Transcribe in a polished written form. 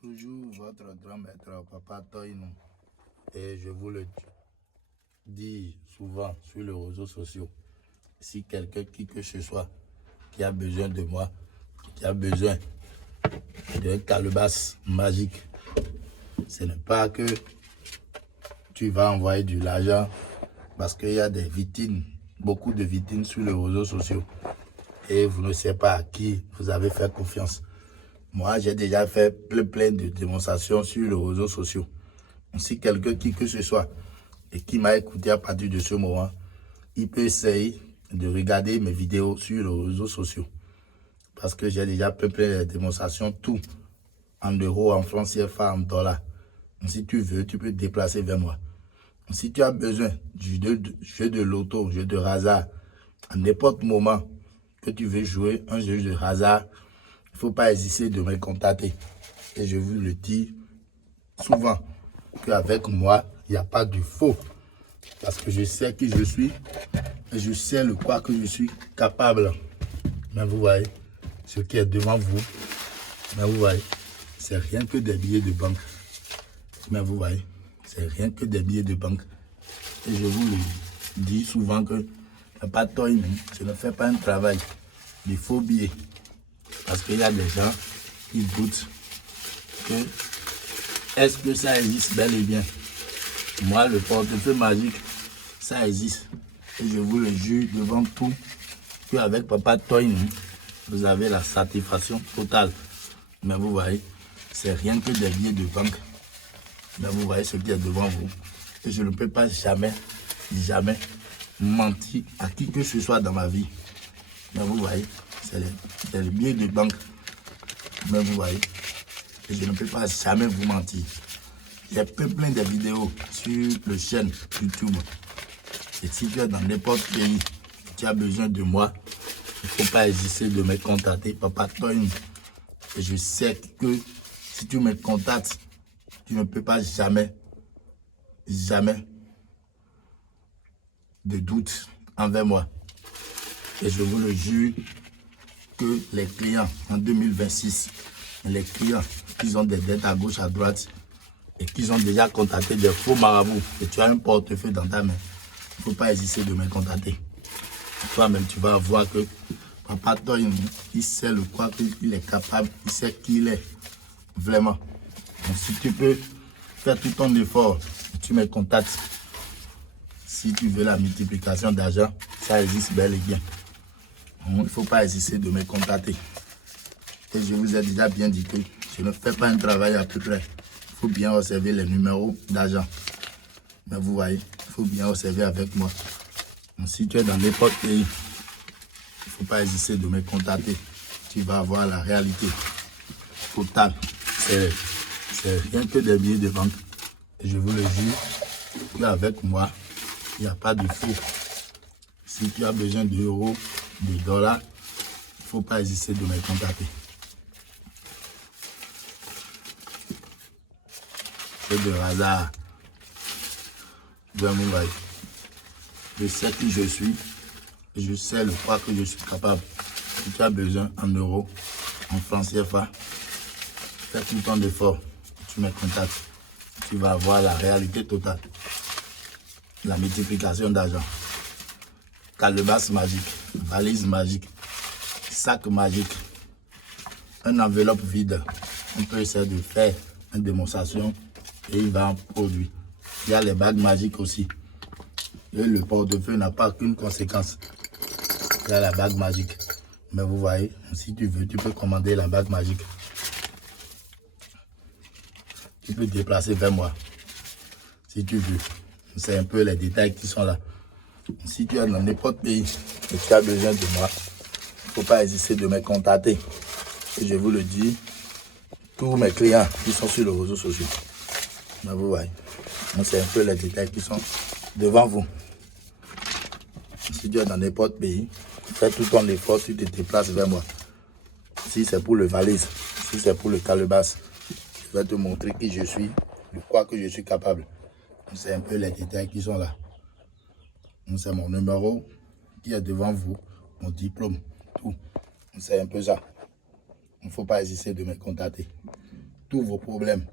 Toujours votre grand maître, Papa Toynou. Et je vous le dis souvent sur les réseaux sociaux. Si quelqu'un qui que ce soit qui a besoin de moi, qui a besoin d'un calebasse magique, ce n'est pas que tu vas envoyer de l'argent parce qu'il y a des vitrines, beaucoup de vitrines sur les réseaux sociaux. Et vous ne savez pas à qui vous avez fait confiance. Moi, j'ai déjà fait plein de démonstrations sur les réseaux sociaux. Si quelqu'un qui que ce soit et qui m'a écouté à partir de ce moment, il peut essayer de regarder mes vidéos sur les réseaux sociaux. Parce que j'ai déjà plein de démonstrations, tout en euros, en francs CFA, en dollars. Si tu veux, tu peux te déplacer vers moi. Si tu as besoin du jeu de loto, jeu de hasard, à n'importe moment que tu veux jouer un jeu de hasard, il ne faut pas hésiter de me contacter. Et je vous le dis souvent qu'avec moi, il n'y a pas de faux. Parce que je sais qui je suis et je sais le quoi que je suis capable. Mais vous voyez, ce qui est devant vous, mais vous voyez, c'est rien que des billets de banque. Mais vous voyez, c'est rien que des billets de banque. Et je vous le dis souvent que Papa Toynou, je ne fais pas un travail de faux billets. Parce qu'il y a des gens qui doutent que est-ce que ça existe bel et bien. Moi, le portefeuille magique, ça existe. Et je vous le jure devant tout qu'avec Papa Toynou, vous avez la satisfaction totale. Mais vous voyez, c'est rien que des billets de banque. Mais vous voyez ce qui est devant vous. Et je ne peux pas jamais mentir à qui que ce soit dans ma vie. Mais vous voyez, c'est les billets de banque. Mais vous voyez, et je ne peux pas jamais vous mentir. J'ai plein de vidéos sur le chaîne YouTube. Et si tu es dans n'importe quel pays, tu as besoin de moi, il ne faut pas hésiter de me contacter, Papa Toynou. Et je sais que si tu me contactes, tu ne peux pas jamais de doute envers moi. Et je vous le jure que les clients en 2026, les clients qui ont des dettes à gauche, à droite, et qui ont déjà contacté des faux marabouts, et tu as un portefeuille dans ta main, il ne faut pas hésiter de me contacter. Toi-même, tu vas voir que Papa Toynou, il sait le quoi qu'il est capable, il sait qui il est, vraiment. Donc, si tu peux faire tout ton effort, tu me contactes. Si tu veux la multiplication d'argent, ça existe bel et bien. Il ne faut pas hésiter de me contacter. Et je vous ai déjà bien dit que je ne fais pas un travail à peu près. Il faut bien observer les numéros d'argent. Mais vous voyez, il faut bien observer avec moi. Donc, si tu es dans n'importe quel pays, il ne faut pas hésiter de me contacter. Tu vas avoir la réalité totale. C'est rien que des billets de banque. Et je vous le jure qu'avec moi, il n'y a pas de faux. Si tu as besoin d'euros, de dollars, il ne faut pas hésiter de me contacter. C'est de hasard. Je sais qui je suis. Et je sais le quoi que je suis capable. Si tu as besoin en euros, en francs CFA, fais tout ton effort. Tu me contactes. Tu vas avoir la réalité totale. La multiplication d'argent. Calebasse magique. Valise magique. Sac magique. Une enveloppe vide. On peut essayer de faire une démonstration et il va en produire. Il y a les bagues magiques aussi. Et le portefeuille n'a pas qu'une conséquence. Il y a la bague magique. Mais vous voyez, si tu veux, tu peux commander la bague magique. Tu peux te déplacer vers moi. Si tu veux. C'est un peu les détails qui sont là. Si tu es dans n'importe pays et tu as besoin de moi, il ne faut pas hésiter de me contacter. Et je vous le dis, tous mes clients qui sont sur les réseaux sociaux. Mais vous voyez, c'est un peu les détails qui sont devant vous. Si tu es dans n'importe pays, fais tout ton effort, tu te déplaces vers moi. Si c'est pour le valise, si c'est pour le calebasse, je vais te montrer qui je suis, de quoi que je suis capable. C'est un peu les détails qui sont là. C'est mon numéro qui est devant vous, mon diplôme, tout. C'est un peu ça. Il ne faut pas hésiter de me contacter. tous vos problèmes.